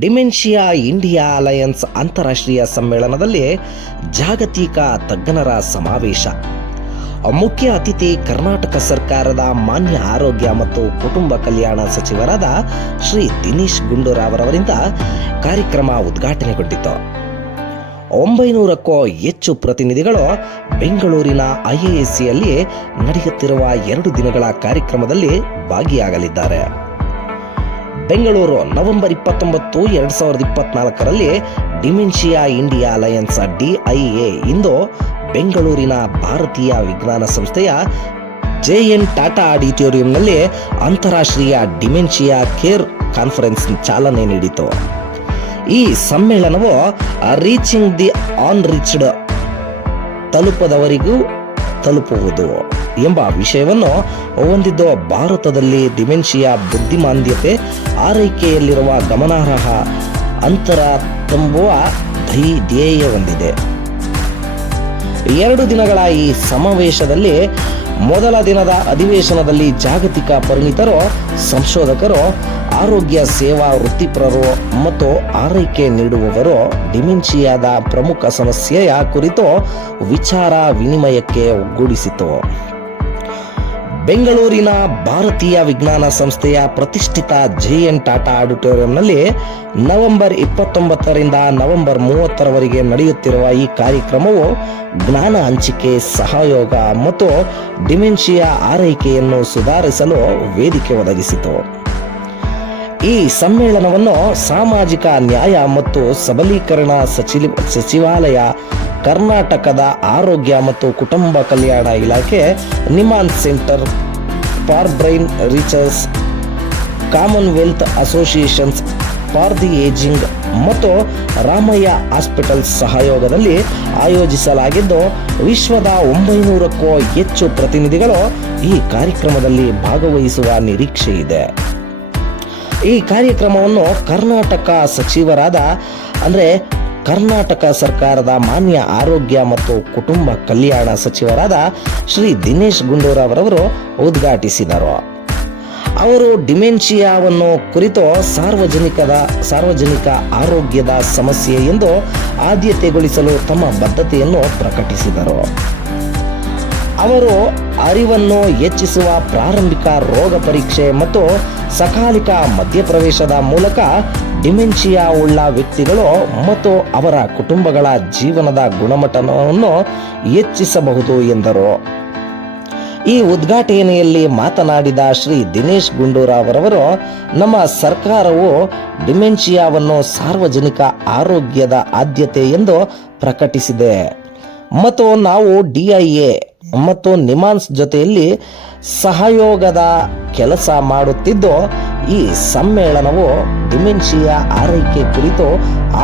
Dementia India alliance ಅಂತಾರಾಷ್ಟ್ರೀಯ ಸಮ್ಮೇಳನದಲ್ಲಿ ಜಾಗತಿಕ ತಜ್ಞರ ಸಮಾವೇಶ. ಮುಖ್ಯ ಅತಿಥಿ ಕರ್ನಾಟಕ ಸರ್ಕಾರದ ಮಾನ್ಯ ಆರೋಗ್ಯ ಮತ್ತು ಕುಟುಂಬ ಕಲ್ಯಾಣ ಸಚಿವರಾದ ಶ್ರೀ ದಿನೇಶ್ ಗುಂಡೂರಾವ್ರವರಿಂದ ಕಾರ್ಯಕ್ರಮ ಉದ್ಘಾಟನೆಗೊಂಡಿತು. ಒಂಬೈನೂರಕ್ಕೂ ಹೆಚ್ಚು ಪ್ರತಿನಿಧಿಗಳು ಬೆಂಗಳೂರಿನ ಐಎಎಸ್ಸಿಯಲ್ಲಿ ನಡೆಯುತ್ತಿರುವ ಎರಡು ದಿನಗಳ ಕಾರ್ಯಕ್ರಮದಲ್ಲಿ ಭಾಗಿಯಾಗಲಿದ್ದಾರೆ. ಬೆಂಗಳೂರು, ನವೆಂಬರ್ ಇಪ್ಪತ್ತೊಂಬತ್ತು, ಎರಡು ಸಾವಿರದ ಇಪ್ಪತ್ನಾಲ್ಕರಲ್ಲಿ dementia India alliance D I A ಇಂದು ಬೆಂಗಳೂರಿನ ಭಾರತೀಯ ವಿಜ್ಞಾನ ಸಂಸ್ಥೆಯ ಜೆ ಎನ್ ಟಾಟಾ ಆಡಿಟೋರಿಯಂನಲ್ಲಿ ಅಂತಾರಾಷ್ಟ್ರೀಯ ಡಿಮೆನ್ಷಿಯಾ ಕೇರ್ ಕಾನ್ಫರೆನ್ಸ್ ಚಾಲನೆ ನೀಡಿತು. ಈ ಸಮ್ಮೇಳನವು ರೀಚಿಂಗ್ ದಿ ಆನ್ ರಿಚ್ಡ್ ತಲುಪದವರಿಗೂ ತಲುಪುವುದು ಎಂಬ ವಿಷಯವನ್ನು ಹೊಂದಿದ್ದು ಭಾರತದಲ್ಲಿ ಡಿಮೆನ್ಷಿಯಾ ಬುದ್ಧಿಮಾಂದ್ಯತೆ, ಆರೈಕೆಯಲ್ಲಿರುವ ಗಮನಾರ್ಹ ಅಂತರ ತುಂಬುವ ಧೈ ಧ್ಯೇಯ ಹೊಂದಿದೆ. ಎರಡು ದಿನಗಳ ಈ ಸಮಾವೇಶದಲ್ಲಿ ಮೊದಲ ದಿನದ ಅಧಿವೇಶನದಲ್ಲಿ ಜಾಗತಿಕ ಪರಿಣಿತರು, ಸಂಶೋಧಕರು, ಆರೋಗ್ಯ ಸೇವಾ ವೃತ್ತಿಪರರು ಮತ್ತು ಆರೈಕೆ ನೀಡುವವರು ಡಿಮೆನ್ಷಿಯಾದ ಪ್ರಮುಖ ಸಮಸ್ಯೆಯ ಕುರಿತು ವಿಚಾರ ವಿನಿಮಯಕ್ಕೆ ಒಗ್ಗೂಡಿಸಿತು. ಬೆಂಗಳೂರಿನ ಭಾರತೀಯ ವಿಜ್ಞಾನ ಸಂಸ್ಥೆಯ ಪ್ರತಿಷ್ಠಿತ ಜೆ ಎನ್ ಟಾಟಾ ಆಡಿಟೋರಿಯಂನಲ್ಲಿ ನವೆಂಬರ್ ಇಪ್ಪತ್ತೊಂಬತ್ತರಿಂದ ನವೆಂಬರ್ ಮೂವತ್ತರವರೆಗೆ ನಡೆಯುತ್ತಿರುವ ಈ ಕಾರ್ಯಕ್ರಮವು ಜ್ಞಾನ ಹಂಚಿಕೆ, ಸಹಯೋಗ ಮತ್ತು ಡಿಮೆನ್ಷಿಯಾ ಆರೈಕೆಯನ್ನು ಸುಧಾರಿಸಲು ವೇದಿಕೆ ಒದಗಿಸಿತು. ಈ ಸಮ್ಮೇಳನವನ್ನು ಸಾಮಾಜಿಕ ನ್ಯಾಯ ಮತ್ತು ಸಬಲೀಕರಣ ಸಚಿವ ಸಚಿವಾಲಯ, ಕರ್ನಾಟಕದ ಆರೋಗ್ಯ ಮತ್ತು ಕುಟುಂಬ ಕಲ್ಯಾಣ ಇಲಾಖೆ, ನಿಮಾನ್ centre for brain research commonwealth associations for the ageing ಮತ್ತು ರಾಮಯ್ಯ ಹಾಸ್ಪಿಟಲ್ ಸಹಯೋಗದಲ್ಲಿ ಆಯೋಜಿಸಲಾಗಿದ್ದು, ವಿಶ್ವದ ಒಂಬೈನೂರಕ್ಕೂ ಹೆಚ್ಚು ಪ್ರತಿನಿಧಿಗಳು ಈ ಕಾರ್ಯಕ್ರಮದಲ್ಲಿ ಭಾಗವಹಿಸುವ ನಿರೀಕ್ಷೆ ಇದೆ ಈ ಕಾರ್ಯಕ್ರಮವನ್ನು ಕರ್ನಾಟಕ ಸಚಿವರಾದ, ಅಂದರೆ ಕರ್ನಾಟಕ ಸರ್ಕಾರದ ಮಾನ್ಯ ಆರೋಗ್ಯ ಮತ್ತು ಕುಟುಂಬ ಕಲ್ಯಾಣ ಸಚಿವರಾದ ಶ್ರೀ ದಿನೇಶ್ ಗುಂಡೂರಾವ್ರವರು ಉದ್ಘಾಟಿಸಿದರು. ಅವರು ಡಿಮೆನ್ಷಿಯಾವನ್ನು ಕುರಿತು ಸಾರ್ವಜನಿಕದ, ಸಾರ್ವಜನಿಕ ಆರೋಗ್ಯದ ಸಮಸ್ಯೆ ಎಂದು ಆದ್ಯತೆಗೊಳಿಸಲು ತಮ್ಮ ಬದ್ಧತೆಯನ್ನು ಪ್ರಕಟಿಸಿದರು. ಅವರು ಅರಿವನ್ನು ಹೆಚ್ಚಿಸುವ ಪ್ರಾರಂಭಿಕ ರೋಗ ಪರೀಕ್ಷೆ ಮತ್ತು ಸಕಾಲಿಕ ಮಧ್ಯಪ್ರವೇಶದ ಮೂಲಕ ಡಿಮೆನ್ಷಿಯಾ ಉಳ್ಳ ವ್ಯಕ್ತಿಗಳು ಮತ್ತು ಅವರ ಕುಟುಂಬಗಳ ಜೀವನದ ಗುಣಮಟ್ಟವನ್ನು ಹೆಚ್ಚಿಸಬಹುದು ಎಂದರು. ಈ ಉದ್ಘಾಟನೆಯಲ್ಲಿ ಮಾತನಾಡಿದ ಶ್ರೀ ದಿನೇಶ್ ಗುಂಡೂರಾವ್ರವರು, ನಮ್ಮ ಸರ್ಕಾರವು ಡಿಮೆನ್ಷಿಯಾವನ್ನು ಸಾರ್ವಜನಿಕ ಆರೋಗ್ಯದ ಆದ್ಯತೆ ಎಂದು ಪ್ರಕಟಿಸಿದೆ. ಮತ್ತು ನಾವು ಡಿಐಎ ಮತ್ತು ನಿಮಾನ್ಸ್ ಜೊತೆಯಲ್ಲಿ ಸಹಯೋಗದ ಕೆಲಸ ಮಾಡುತ್ತಿದ್ದು, ಈ ಸಮ್ಮೇಳನವು ಡಿಮೆನ್ಷಿಯಾ ಆರೈಕೆ ಕುರಿತು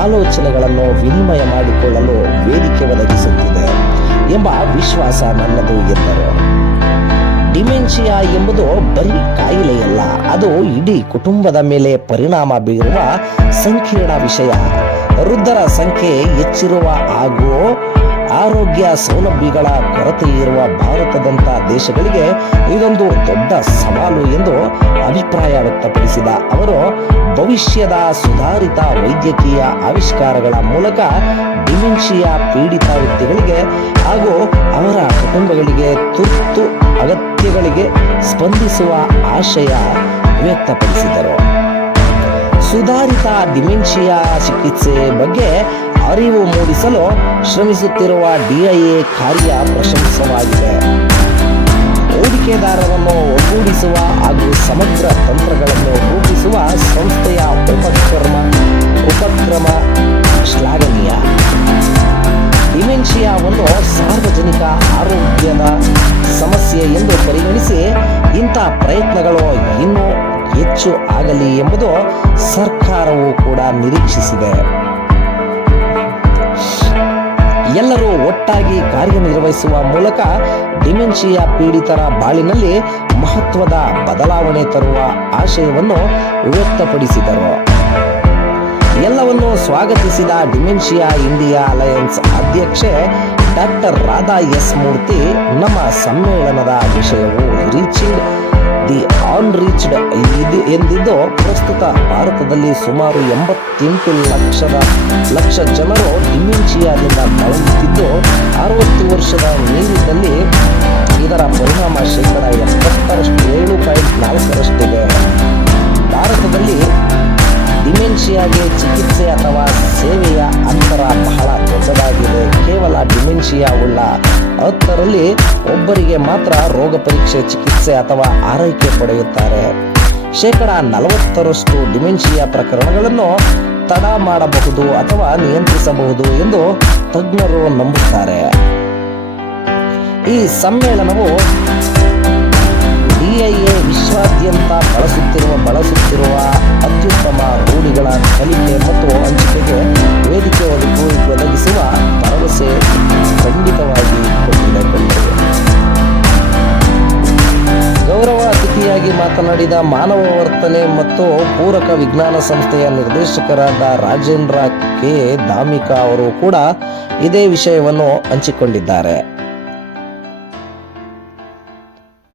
ಆಲೋಚನೆಗಳನ್ನು ವಿನಿಮಯ ಮಾಡಿಕೊಳ್ಳಲು ವೇದಿಕೆ ಒದಗಿಸುತ್ತಿದೆ ಎಂಬ ವಿಶ್ವಾಸ ನನ್ನದು ಎಂದರು. ಡಿಮೆನ್ಷಿಯಾ ಎಂಬುದು ಬರೀ ಕಾಯಿಲೆಯಲ್ಲ, ಅದು ಇಡೀ ಕುಟುಂಬದ ಮೇಲೆ ಪರಿಣಾಮ ಬೀರುವ ಸಂಕೀರ್ಣ ವಿಷಯ. ವೃದ್ಧರ ಸಂಖ್ಯೆ ಹೆಚ್ಚಿರುವ ಹಾಗೂ ಆರೋಗ್ಯ ಸೌಲಭ್ಯಗಳ ಕೊರತೆ ಇರುವ ಭಾರತದಂಥ ದೇಶಗಳಿಗೆ ಇದೊಂದು ದೊಡ್ಡ ಸವಾಲು ಎಂದು ಅಭಿಪ್ರಾಯ ವ್ಯಕ್ತಪಡಿಸಿದ ಅವರು, ಭವಿಷ್ಯದ ಸುಧಾರಿತ ವೈದ್ಯಕೀಯ ಆವಿಷ್ಕಾರಗಳ ಮೂಲಕ ಡಿಮೆನ್ಷಿಯಾ ಪೀಡಿತ ವ್ಯಕ್ತಿಗಳಿಗೆ ಹಾಗೂ ಅವರ ಕುಟುಂಬಗಳಿಗೆ ತುರ್ತು ಅಗತ್ಯಗಳಿಗೆ ಸ್ಪಂದಿಸುವ ಆಶಯ ವ್ಯಕ್ತಪಡಿಸಿದರು. ಸುಧಾರಿತ ಡಿಮೆನ್ಷಿಯಾ ಚಿಕಿತ್ಸೆ ಬಗ್ಗೆ ಅರಿವು ಮೂಡಿಸಲು ಶ್ರಮಿಸುತ್ತಿರುವ ಡಿಐಎ ಕಾರ್ಯ ಪ್ರಶಂಸವಾಗಿದೆ. ಹೂಡಿಕೆದಾರರನ್ನು ಒಗ್ಗೂಡಿಸುವ ಹಾಗೂ ಸಮಗ್ರ ತಂತ್ರಗಳನ್ನು ರೂಪಿಸುವ ಸಂಸ್ಥೆಯ ಉಪಕ್ರಮ ಉಪಕ್ರಮ ಶ್ಲಾಘನೀಯ. ಡಿಮೆನ್ಷಿಯಾ ಒಂದು ಸಾರ್ವಜನಿಕ ಆರೋಗ್ಯದ ಸಮಸ್ಯೆ ಎಂದು ಪರಿಗಣಿಸಿ ಇಂಥ ಪ್ರಯತ್ನಗಳು ಇನ್ನೂ ಹೆಚ್ಚು ಆಗಲಿ ಎಂಬುದು ಸರ್ಕಾರವು ಕೂಡ ನಿರೀಕ್ಷಿಸಿದೆ. ಎಲ್ಲರೂ ಒಟ್ಟಾಗಿ ಕಾರ್ಯನಿರ್ವಹಿಸುವ ಮೂಲಕ ಡಿಮೆನ್ಷಿಯಾ ಪೀಡಿತರ ಬಾಳಿನಲ್ಲಿ ಮಹತ್ವದ ಬದಲಾವಣೆ ತರುವ ಆಶಯವನ್ನು ವ್ಯಕ್ತಪಡಿಸಿದರು. ಎಲ್ಲವನ್ನು ಸ್ವಾಗತಿಸಿದ ಡಿಮೆನ್ಷಿಯಾ ಇಂಡಿಯಾ ಅಲಯನ್ಸ್ ಅಧ್ಯಕ್ಷೆ ಡಾಕ್ಟರ್ ರಾಧಾ ಎಸ್ ಮೂರ್ತಿ, ನಮ್ಮ ಸಮ್ಮೇಳನದ ವಿಷಯವು ರೀಚಿಂಗ್ ದಿ ಆನ್ ರೀಚ್ಡ್ ಇದು ಎಂದಿದ್ದು ಪ್ರಸ್ತುತ ಭಾರತದಲ್ಲಿ ಸುಮಾರು ಎಂಬತ್ತೆಂಟು ಲಕ್ಷದ ಲಕ್ಷ ಜನರು ಡಿಮೆನ್ಷಿಯಾದಿಂದ ಬಳಲುತ್ತಿದ್ದು ಅರವತ್ತು ವರ್ಷದ ಮೇಲಿನಲ್ಲಿ ಇದರ ಪರಿಣಾಮ ಶೇಕಡ ಎಪ್ಪತ್ತರಷ್ಟು, ಏಳು ಪಾಯಿಂಟ್ ನಾಲ್ಕರಷ್ಟಿದೆ. ಭಾರತದಲ್ಲಿ ಡಿಮೆನ್ಷಿಯಾಗೆ ಚಿಕಿತ್ಸೆ ಅಥವಾ ಸೇವೆಯ ಅಂತರ ಬಹಳ ದೊಡ್ಡದಾಗಿದೆ. ಕೇವಲ ಡಿಮೆನ್ಷಿಯಾ ಉಳ್ಳ ಹತ್ತರಲ್ಲಿ ಒಬ್ಬರಿಗೆ ಮಾತ್ರ ರೋಗ ಪರೀಕ್ಷೆ, ಚಿಕಿತ್ಸೆ ಅಥವಾ ಆರೈಕೆ ಪಡೆಯುತ್ತಾರೆ. ಶೇಕಡ ನಲವತ್ತರಷ್ಟು ಡಿಮೆನ್ಷಿಯಾ ಪ್ರಕರಣಗಳನ್ನು ತಡ ಮಾಡಬಹುದು ಅಥವಾ ನಿಯಂತ್ರಿಸಬಹುದು ಎಂದು ತಜ್ಞರು ನಂಬುತ್ತಾರೆ. ಈ ಸಮ್ಮೇಳನವು ಡಿಐಎ ವಿಶ್ವಾದ್ಯಂತ ಬಳಸುತ್ತಿರುವ ಬಳಸುತ್ತಿರುವ ಅತ್ಯುತ್ತಮ ರೂಢಿಗಳ ಕಲಿಕೆ ಮತ್ತು ಹಂಚಿಕೆಗೆ ಮಾತನಾಡಿದ ಮಾನವ ವರ್ತನೆ ಮತ್ತು ಪೂರಕ ವಿಜ್ಞಾನ ಸಂಸ್ಥೆಯ ನಿರ್ದೇಶಕರಾದ ರಾಜೇಂದ್ರ ಕೆ. ದಾಮಿಕಾ ಅವರು ಕೂಡ ಇದೇ ವಿಷಯವನ್ನು ಹಂಚಿಕೊಂಡಿದ್ದಾರೆ.